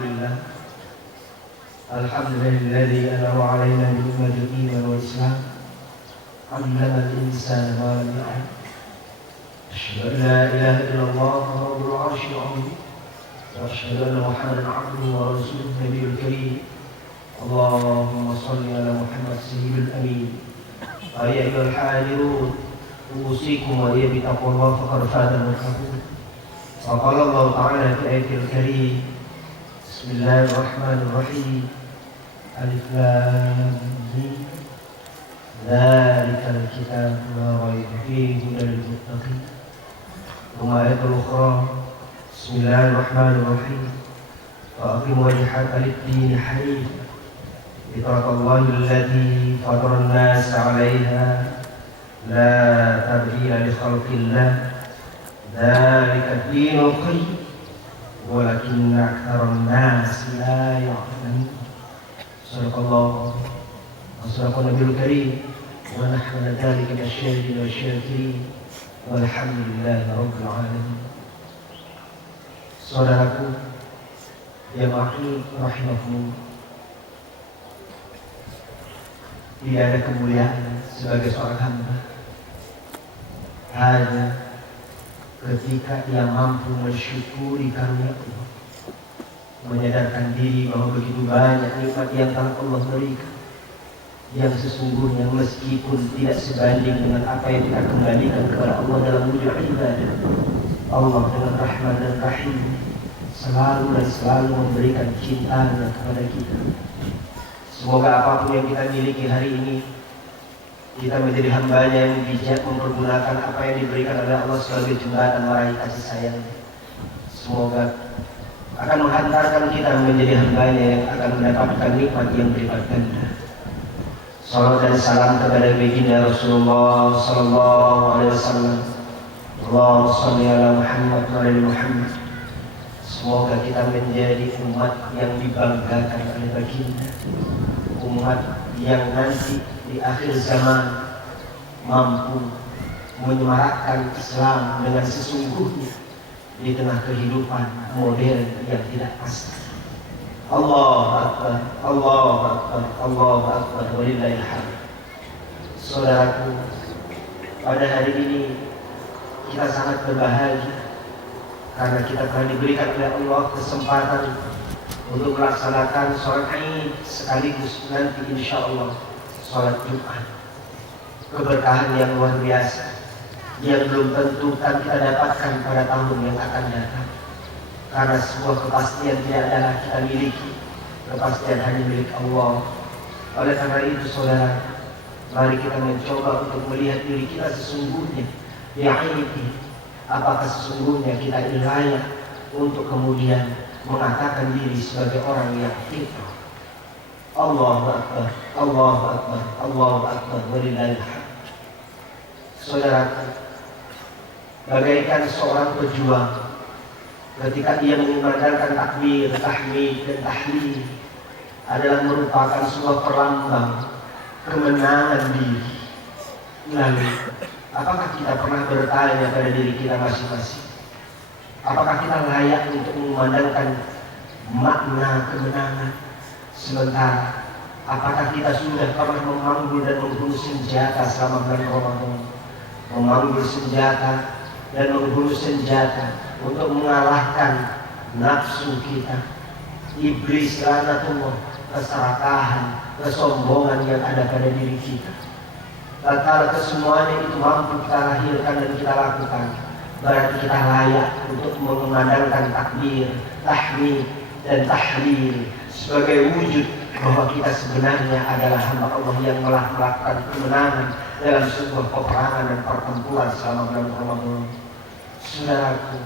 لله الحمد لله الذي أنعم علينا بنعمة الإيمان والإسلام علم الإنسان ما لم يعلم أشهد أن لا إله إلا الله رب العرش العظيم وأشهد أن محمدا عبده ورسوله النبي الكريم اللهم صل على محمد سيد الأمين يا أيها الحاضرون أوصيكم وإياي بتقوى الله فقد فاز المتقون وقال الله تعالى في آية الكريم بسم الله الرحمن الرحيم ألف لام ميم ذلك الكتاب لا ريب فيه هدى للمتقين ثم آية الأخرى بسم الله الرحمن الرحيم وأقم وجهك للدين حنيفا فطرة الله التي فطر الناس عليها لا تبديل لخلق الله ذلك الدين القيم ولكن أكثر الناس لا يعلمون صدق الله وصدق النبي الكريم ونحن ذلك من الشاهدين والشاكرين والحمد لله رب العالمين. Saudaraku jamaah rahimahumullah, tidak ada kemuliaan sebagai seorang hamba hanya ketika ia mampu mensyukuri karunia Allah, menyadarkan diri bahwa begitu banyak nikmat yang telah Allah berikan, yang sesungguhnya meskipun tidak sebanding dengan apa yang kita kembalikan kepada Allah dalam wujud ibadah, Allah dengan rahmat dan rahim selalu dan selalu memberikan cintanya kepada kita. Semoga apapun yang kita miliki hari ini, kita menjadi hambanya yang bijak mempergunakan apa yang diberikan oleh Allah sebagai jembatan meraih kasih sayang. Semoga akan menghantarkan kita menjadi hambanya yang akan mendapatkan nikmat yang berlipat ganda. Salawat dan salam kepada baginda Rasulullah sallallahu alaihi wasallam. Allahumma shalli ala Muhammad wa ala Muhammad. Semoga kita menjadi umat yang dibanggakan oleh baginda, umat yang nanti di akhir zaman mampu menyemarakkan Islam dengan sesungguhnya di tengah kehidupan modern yang tidak pasti. Allahu Akbar, Allahu Akbar, Allahu Akbar, walillahil hamd. Saudaraku, pada hari ini kita sangat berbahagia karena kita telah diberikan oleh Allah kesempatan untuk melaksanakan sholat Id sekaligus nanti insya Allah sholat Jumat. Keberkahan yang luar biasa yang belum tentu kan kita dapatkan pada tahun yang akan datang, karena sebuah kepastian tidak adalah kita miliki, kepastian hanya milik Allah. Oleh karena itu saudara, mari kita mencoba untuk melihat diri kita sesungguhnya yang ini, apakah sesungguhnya kita ini layak untuk kemudian mengatakan diri sebagai orang yang fitrah. Allahu Akbar, Allahu Akbar, Allahu Akbar, walillahil hamd. Saudaraku, bagaikan seorang pejuang ketika ia mengumandangkan takbir, tahmid dan tahlil adalah merupakan sebuah perlambang kemenangan diri. Lalu, apakah kita pernah bertanya pada diri kita masing-masing, apakah kita layak untuk mengumandangkan makna kemenangan? Sementara apakah kita sudah pernah memanggul dan menghunus senjata selama bulan Ramadan, memanggul senjata dan menghunus senjata untuk mengalahkan nafsu kita, iblis, laknatullah, keserakahan, kesombongan yang ada pada diri kita? Tatkala kesemuanya itu mampu kita lahirkan dan kita lakukan, berarti kita layak untuk mengumandangkan takbir, tahmid dan tahlil sebagai wujud bahwa kita sebenarnya adalah hamba Allah yang telah melakukan kemenangan dalam sebuah peperangan dan pertempuran selama bulan Ramadan. Saudaraku,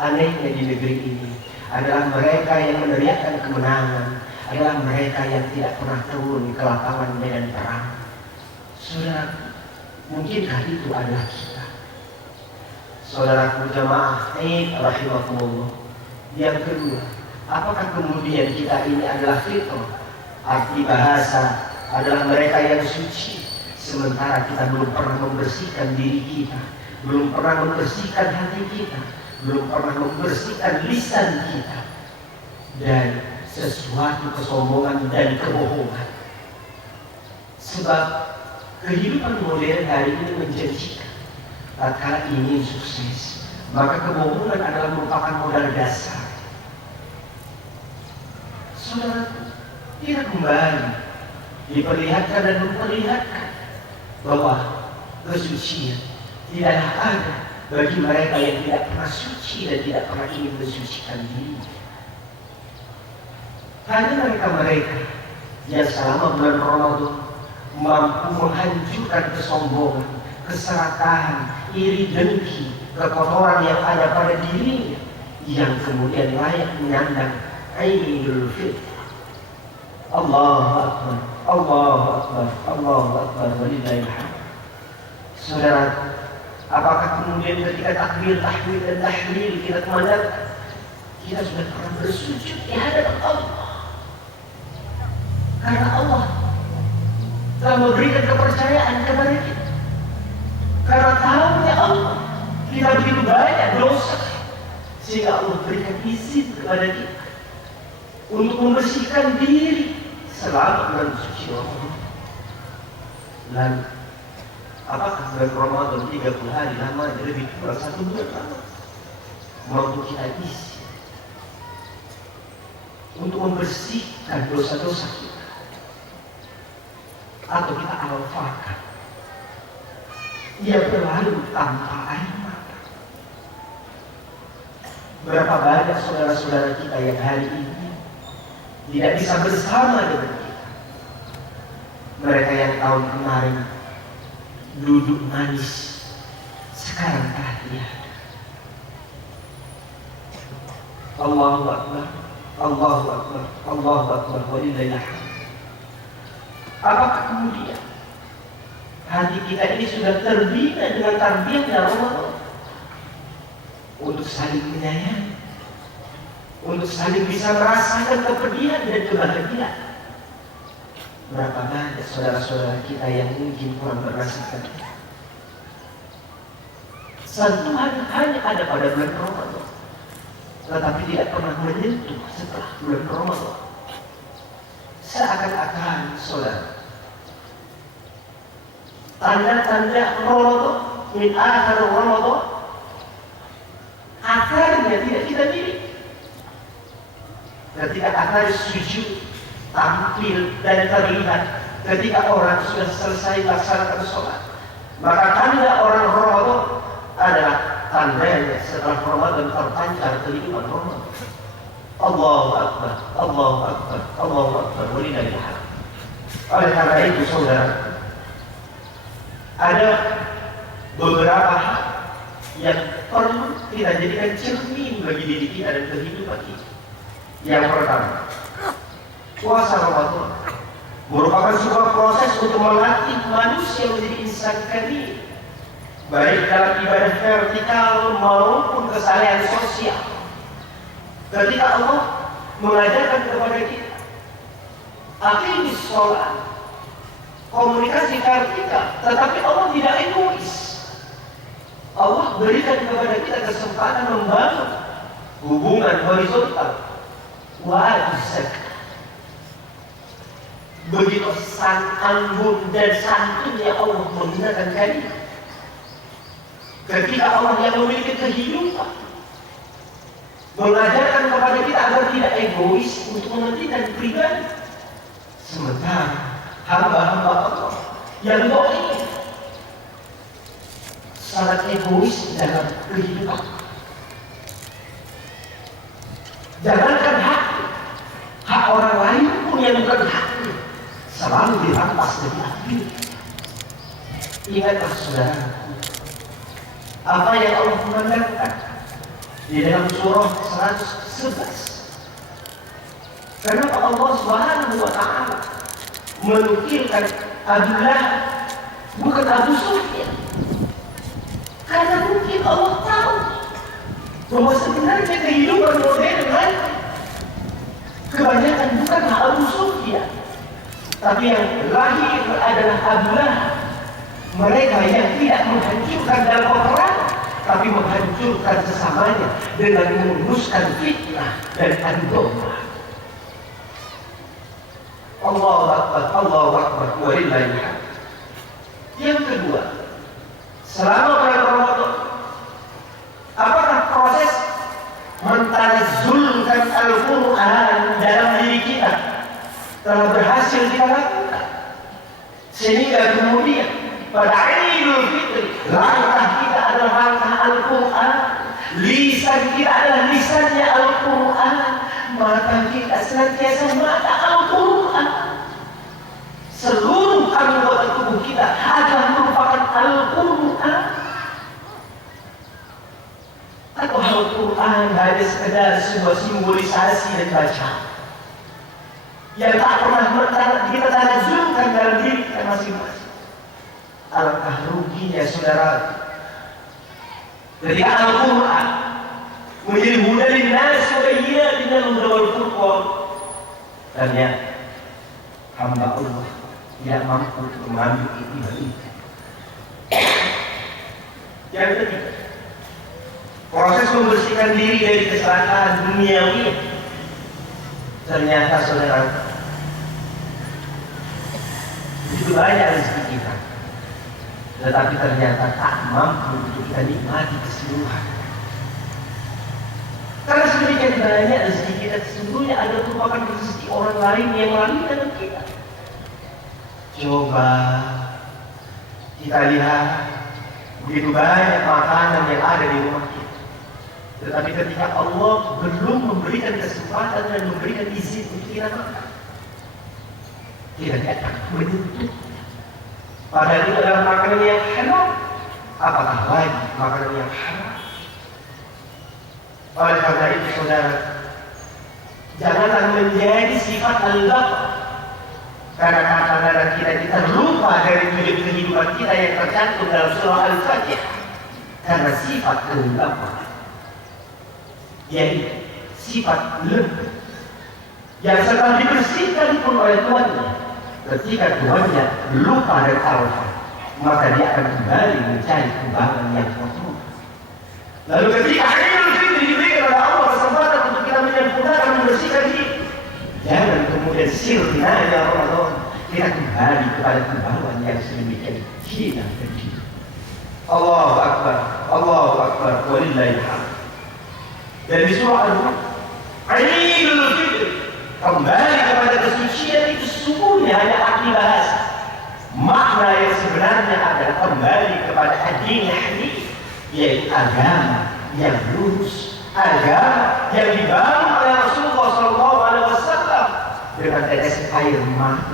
anehnya di negeri ini adalah mereka yang meneriakkan kemenangan adalah mereka yang tidak pernah turun ke lapangan medan perang. Saudaraku, mungkinkah itu adalah kita? Saudaraku jamaah rahimakumullah. Yang kedua, apakah kemudian kita ini adalah fitrah? Arti bahasa adalah mereka yang suci, sementara kita belum pernah membersihkan diri kita, belum pernah membersihkan hati kita, belum pernah membersihkan lisan kita dari sesuatu kesombongan dan kebohongan. Sebab kehidupan modern hari ini menjanjikan, tatkala ingin sukses, maka kebohongan adalah merupakan modal dasar. Saudara, kita kembali diperlihatkan dan memperlihatkan bahwa kesucian tidaklah ada bagi mereka yang tidak pernah suci dan tidak pernah ingin mensucikan diri. Hanya mereka-mereka yang selama bulan Ramadan mampu menghancurkan kesombongan, keserakahan, iri dengki, kekotoran yang ada pada dirinya, yang kemudian layak menyandang Aidul Fitri. Allahu Akbar, Allahu Akbar, Allahu Akbar, walillahil hamd. Saudara, apakah kemudian ketika takbir, tahmid dan tahlil kita kumandangkan, kita sudah pernah bersujud di hadapan Allah? Karena Allah telah memberikan kepercayaan kepada kita. Karena tahunya Allah kita begitu banyak dosa, sehingga Allah berikan izin kepada kita untuk membersihkan diri selama bulan suci Ramadan. Lalu, apakah bulan Ramadan 30 hari lamanya lebih kurang 1 bulan lama mampu kita isi untuk membersihkan dosa-dosa kita? Atau kita alfakan ia berlalu tanpa air mata? Berapa banyak saudara-saudara kita yang hari ini tidak bisa bersama dengan kita. Mereka yang tahun kemarin duduk manis, sekarang tak tiada. Allahu Akbar, Allahu Akbar, Allahu Akbar, walillahil hamd. Apakah kemudian hati kita ini sudah terbina dengan tarbiyah dari Ramadan untuk saling menyayangi, untuk saling bisa merasakan kepedihan dan kebahagiaan? Berapa banyak saudara-saudara kita yang mungkin kurang bernasib tadi, sentuhan hanya ada pada bulan Ramadan, tetapi tidak pernah menyentuh setelah bulan Ramadan. Seakan-akan saudara, tanda-tanda Ramadan min akhir Ramadan akarnya tidak kita miliki. Ketika akar sujud, tampil dan terlihat ketika orang sudah selesai melaksanakan sholat, maka tanda orang Ramadan adalah tandanya setelah Ramadan terpancar kehidupan Ramadan. Allahu Akbar, Allahu Akbar, Allahu Akbar, walillahil hamd. Oleh karena itu saudara, ada beberapa hal yang perlu kita jadikan cermin bagi diri kita dan kehidupan kita. Yang pertama, puasa Ramadan merupakan sebuah proses untuk melatih manusia menjadi insan kamil, baik dalam ibadah vertikal maupun kesalehan sosial. Ketika Allah mengajarkan kepada kita aqimis sholat, komunikasi vertikal, tetapi Allah tidak egois. Allah berikan kepada kita kesempatan membangun hubungan horizontal. Wajib zakat. Begitu anggun dan santunnya Allah menggunakan kalimat. Ketika Allah yang memiliki kehidupan mengajarkan kepada kita agar tidak egois untuk mementingkan pribadi, sementara hamba-hamba Allah yang doa sangat egois dalam kehidupan. Jangankan hak orang lain pun yang bukan haknya selalu dirampas dan diambil. Ingatlah saudara, apa yang Allah memandangkan di dalam surah 111. Kenapa Allah Subhanahu wa Ta'ala menukilkan Abdullah bukan Abu Sufyan? Karena mungkin Allah tahu bahwa sebenarnya kehidupan modern kebanyakan bukan Abu Sufyan, tapi yang lahir adalah Abdullah. Mereka yang tidak menghancurkan dalam peperangan, tapi menghancurkan sesamanya dengan merumuskan fitnah dan adu domba. Allahu Akbar, Allahu Akbar, walillahil hamd. Yang kedua, selama bulan Ramadan, apakah proses mentanazzulkan Al-Quran dalam diri kita telah berhasil kita lakukan? Sehingga kemudian pada Idul Fitri langkah kita adalah langkah Al-Quran, lisan kita adalah lisannya Al-Quran, mata kita senantiasa mata Al-Quran, seluruh anggota tubuh kita adalah merupakan Al-Quran. Atau Al-Quran hanya sekedar sebuah simbolisasi dan bacaan yang tak pernah kita tanazulkan dalam diri kita masing-masing. Alangkah ruginya saudara ketika Al-Quran menjadi hudalin nas wa bayyinatin wal furqan, ternyata hamba Allah tidak mampu untuk mengambil itu. Yang ketiga, proses membersihkan diri dari kesalahan duniawi. Ternyata saudara, begitu banyak rezeki kita, tetapi ternyata tak mampu untuk kita nikmati keseluruhan. Karena sedemikian banyak rezeki kita sesungguhnya ada merupakan rezeki orang lain yang melalui dalam kita. Coba kita lihat begitu banyak makanan yang ada di rumah kita, tetapi ketika Allah belum memberikan kesempatan dan memberikan izin untuk kita makan, kita tidak menuntut. Padahal itu adalah makanan yang halal, apatah lagi makanan yang haram. Oleh karena itu saudara, janganlah menjadi sifat al-ghaflah. Karena kadang-kadang kita terlupa dari tujuan kehidupan kita yang tercantum dalam surah Al-Fatihah. Karena sifat al-ghaflah, yaitu sifat lembut yang setelah dibersihkan pun oleh Tuhannya, ketika Tuhannya lupa dari Allah, maka dia akan kembali mencari kembangan yang kotor. Lalu ketika Idul Fitri diberikan oleh Allah kesempatan untuk kita menyempurnakan membersihkan diri, jangan kemudian sirnanya Ramadan kita kembali kepada kembangan yang sedemikian hina dan hina. Allahu Akbar, Allahu Akbar, walillahil hamd. Dan di surah Al-Mulk, Idul Fitri kembali kepada kesucian itu sesungguhnya hanya arti bahasa. Makna yang sebenarnya adalah kembali kepada ad-din hanif, yaitu agama yang lurus, agama yang dibangun oleh Rasulullah SAW dengan tetes air mata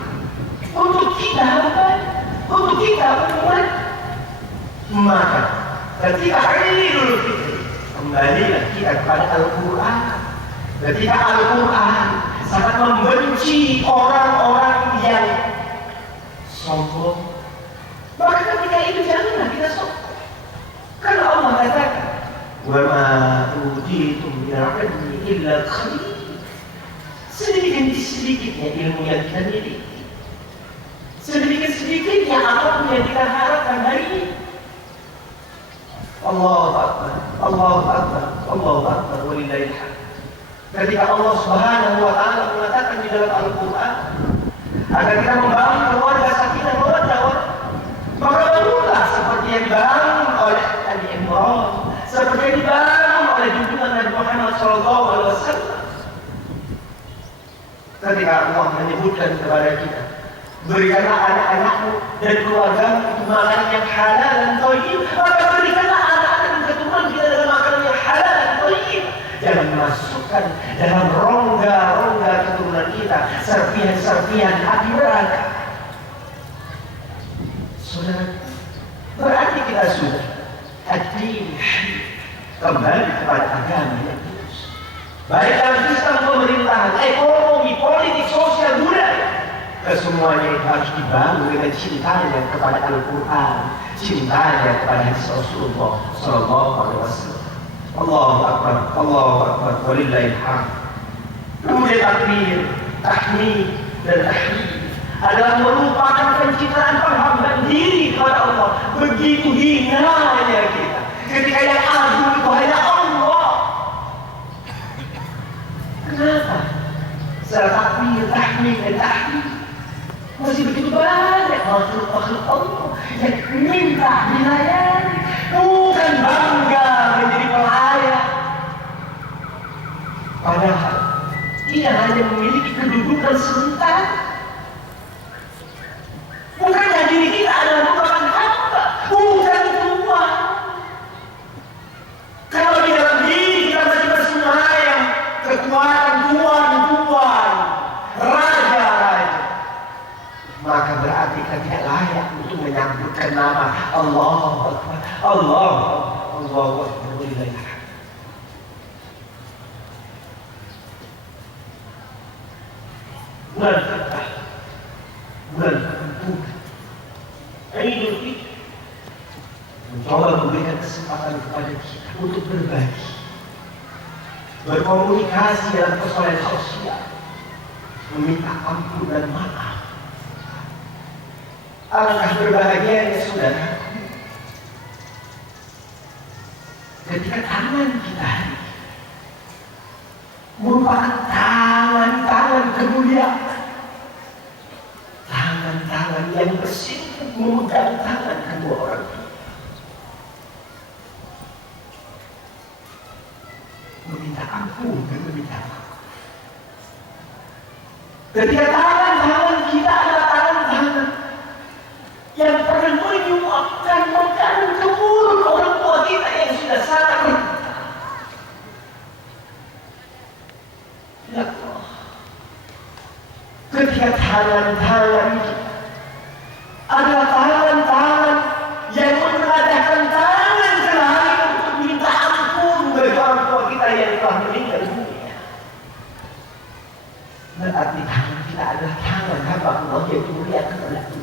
untuk kita hamba, untuk kita umat. Maka ketika Idul Fitri kembalilah kita kepada Al-Quran. Ketika Al-Quran sangat membenci orang-orang yang sombong, maka ketika itu janganlah kita sombong. Karena Allah katakan, "Wa ma utitum min ilmi illa qalil." Sedikit-sedikitnya ilmu yang kita miliki, sedikit-sedikitnya apapun yang kita harapkan hari ini. Allahu Akbar, Allahu Akbar, Allahu Akbar, walillahil hamd. Ketika Allah Subhanahu wa Ta'ala mengatakan di dalam Al-Quran agar kita membangun keluarga sakinah mawaddah, maka bangunlah seperti yang dibangun oleh Nabi Imran, seperti yang dibangun oleh junjungan Nabi Muhammad SAW. Ketika Allah menyebutkan kepada kita, berikanlah anak-anakmu dan keluargamu itu makanan yang halal dan thayyib, maka berikanlah anak-anak dan keturunan kita dengan makanan yang halal dan thayyib. Jangan masukkan dalam rongga-rongga keturunan kita serpihan-serpihan api neraka. Saudara, berarti kita sudah ad-din kembali kepada agama yang lurus. Baik dalam sistem pemerintahan, ekonomi, politik, sosial, budaya, kesemuanya itu harus dibangun dengan cintanya kepada Al-Quran, cintanya kepada hadis Rasulullah SAW. Allahu Akbar, Allahu Akbar, walillahil hamd. Kemudian takbir, tahmid dan tahlil adalah merupakan pencitraan penghambaan diri kepada Allah. Begitu hinanya kita ketika yang agung itu hanya Allah. Kenapa? Setelah takbir, tahmid dan tahlil Masih begitu banyak makhluk-makhluk Allah yang minta dilayani, bukan bangga menjadi pelayan. Padahal dia hanya memiliki kedudukan sementara. Bukannya diri kita adalah merupakan hamba, bukan Tuhan. Kalau di dalam diri kita masih bersemayam kekuatan Tuhan, Raja-Raja, maka berarti kita tidak layak untuk menyambutkan nama Allah Akbar, Allah Akbar. Bulan Fitah, bulan ketentuan, Idul Fitri mencoba memberikan kesempatan kepada kita untuk berbagi, berkomunikasi dalam persoalan sosial, meminta ampun dan maaf. Alangkah berbahagianya saudara ketika tangan kita hari ini merupakan tangan-tangan kemuliaan, tangan-tangan yang bersimpuh memegang tangan kedua orang tua, meminta ampun dan meminta maaf. Ketika tangan-tangan kita adalah tangan-tangan yang pernah menyuapkan makanan ke mulut orang tua kita yang sudah sangat rentan. Ya Allah, ketika tangan-tangan kita adalah tangan-tangan yang menengadahkan tangan ke langit untuk minta ampun bagi orang tua kita yang telah meninggal dunia, berarti tangan kita adalah tangan hamba Allah yang dimuliakan oleh Allah.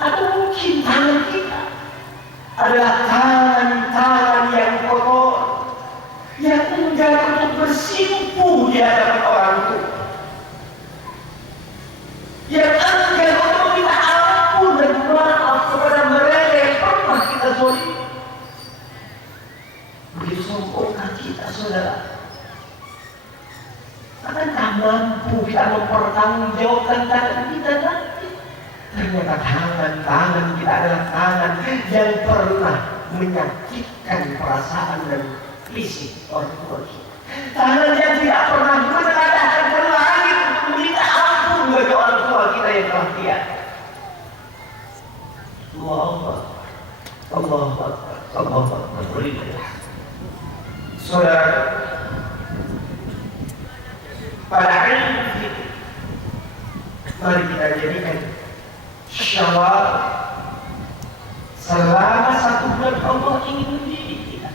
Atau mungkin tangan kita adalah tangan-tangan yang kotor, yang enggan untuk bersimpuh di hadapan orang tua, yang enggan untuk minta ampun dan maaf kepada mereka yang pernah kita zalimi. Begitu sombongkah kita, saudara? Akankah mampu kita mempertanggungjawabkan tangan kita nanti? Ternyata tangan-tangan kita adalah tangan yang pernah menyakitkan perasaan dan fisik orang tua kita. Tangan yang tidak pernah menengadahkan ke langit untuk meminta ampun bagi orang tua kita yang telah tiada. Allah. Saudara, pada hari ini mari kita jadikan Syawal selama 1 bulan Allah ingin mendidik kita,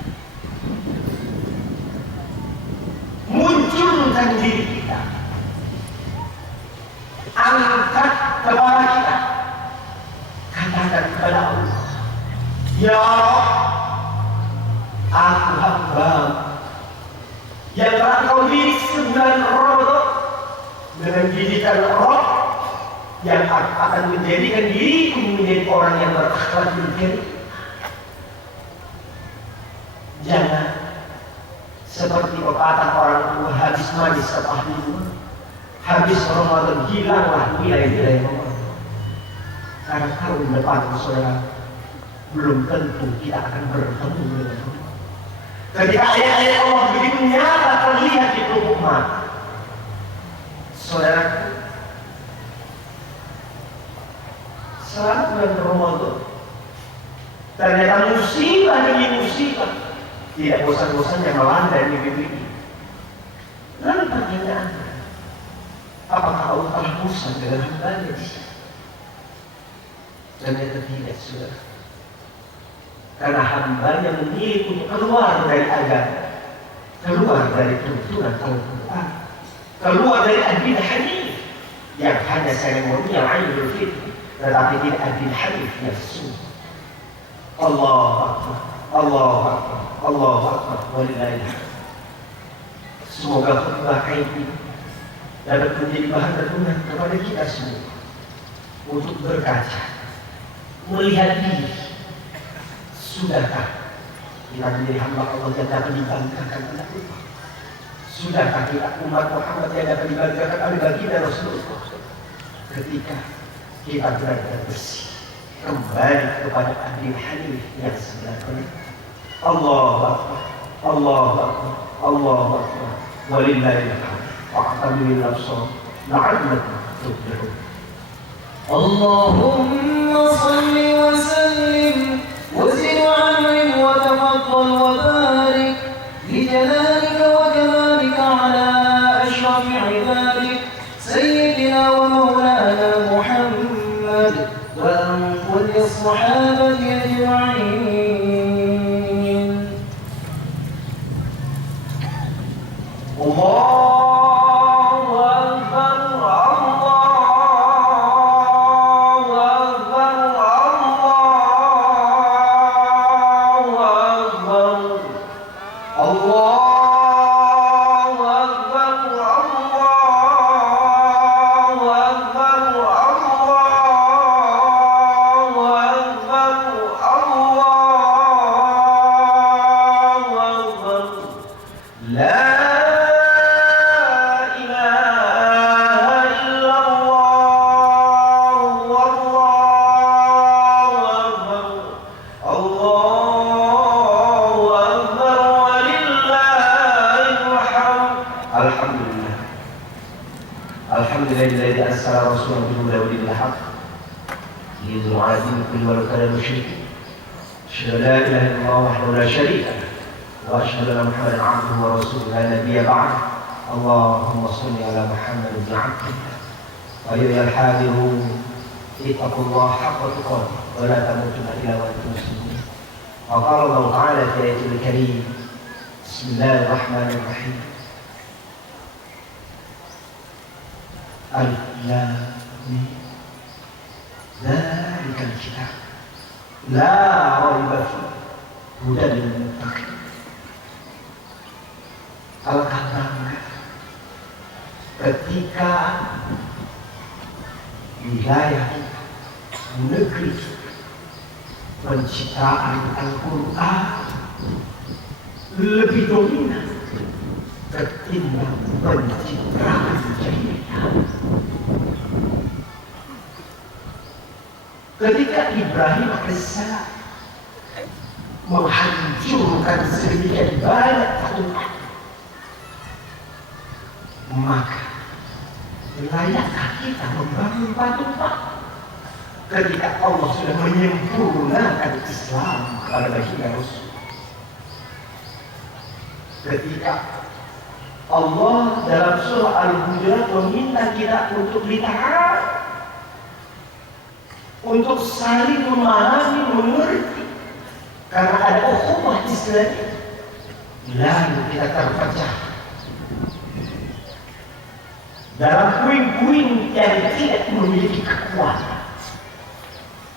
munculkan diri kita, angkat kepala kita, katakan kepada Allah, Ya Rabb, aku hamba yang telah Kau didik 9 Ramadan dengan didikan Rabb yang akan menjadikan diriku menjadi orang yang berakhlak mulia. Jangan seperti pepatah orang tua, habis manis setah minum, habis Ramadan hilanglah nilai-nilai Ramadan. Karena tahun depan, saudara, belum tentu kita akan bertemu dengan Allah. Ketika ayat-ayat Allah begitu nyata terlihat di tubuh mata, saudara, selama bulan Ramadan ternyata musibah demi musibah tidak bosan-bosannya melanda negeri ini. Lalu pertanyaan, apakah Allah telah bosan dengan hambanya di sini? Ternyata tidak, saudara. Karena hambanya memilih untuk keluar dari agama, keluar dari tuntunan Al-Quran, keluar dari ad-din hanif yang hanya seremonial Idul Fitri, tetapi tidak adil hanif yang sungguh. Allah Akbar, Allah Akbar, Allah Akbar, walillahilhamd. Semoga khutbah ini dapat menjadi bahan renungan kepada kita semua untuk berkaca, melihat diri. Sudahkah kita menjadi hamba Allah yang dapat dibanggakan oleh Allah? Sudahkah kita umat Muhammad yang dapat dibanggakan oleh baginda Rasulullah? ketika kita benar-benar bersih kembali kepada Abdul Hanif yang sebenarnya. Allahu Akbar, Allahu Akbar, Allahu Akbar, walillahil hamd. Wa'tamil absar la'allakum tuflihun. Allahumma salli wa sallim wa zid wa alim wa tafaddal wa barik li jalalika wa kamalika ala ashrafi ibadik sayyidina wa maulana Muhammad wa an kulli as-sahabati ajma'in. Alhamdulillahilladzi arsala rasulahu bil-huda wa dinil haqq liyu'adhib kulli walau kana musyrikin. Asyhadu an la ilaha illallah wahdahu la syarika lahu wa asyhadu anna Muhammadan 'abduhu wa rasuluhu la nabiyya ba'dahu. Allahumma shalli ala Muhammad ibn 'abdillah wa ayyuhal hadirun ittaqullaha haqqa tuqatih wa la tamutunna illa wa antum muslimun. Wa qala Allah ta'ala fi ayatil karim. Bismillahirrahmanirrahim. Alif Lam Mim. Dzalikal kitab la raiba fihi hudan lil muttaqin. Alangkah bangga ketika wilayah negeri penciptaan Al-Quran lebih dominan ketimbang pencitraan jahiliyah. Ketika Ibrahim alaihissalam menghancurkan sedemikian banyak patung, maka layakkah kita membangun patung-patung ketika Allah sudah menyempurnakan Islam pada baginda Rasul? Ketika Allah dalam surah Al-Hujurat meminta kita untuk ditaat, untuk saling memahami, mengerti, karena ada ukhuwah Islam, lalu kita terpecah dalam puing-puing yang tidak memiliki kekuatan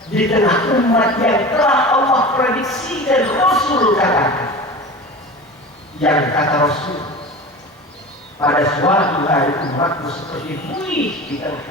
di tengah umat yang telah Allah prediksi dan Rasul katakan. Yang kata Rasul, pada suatu hari umatmu seperti buih di tengah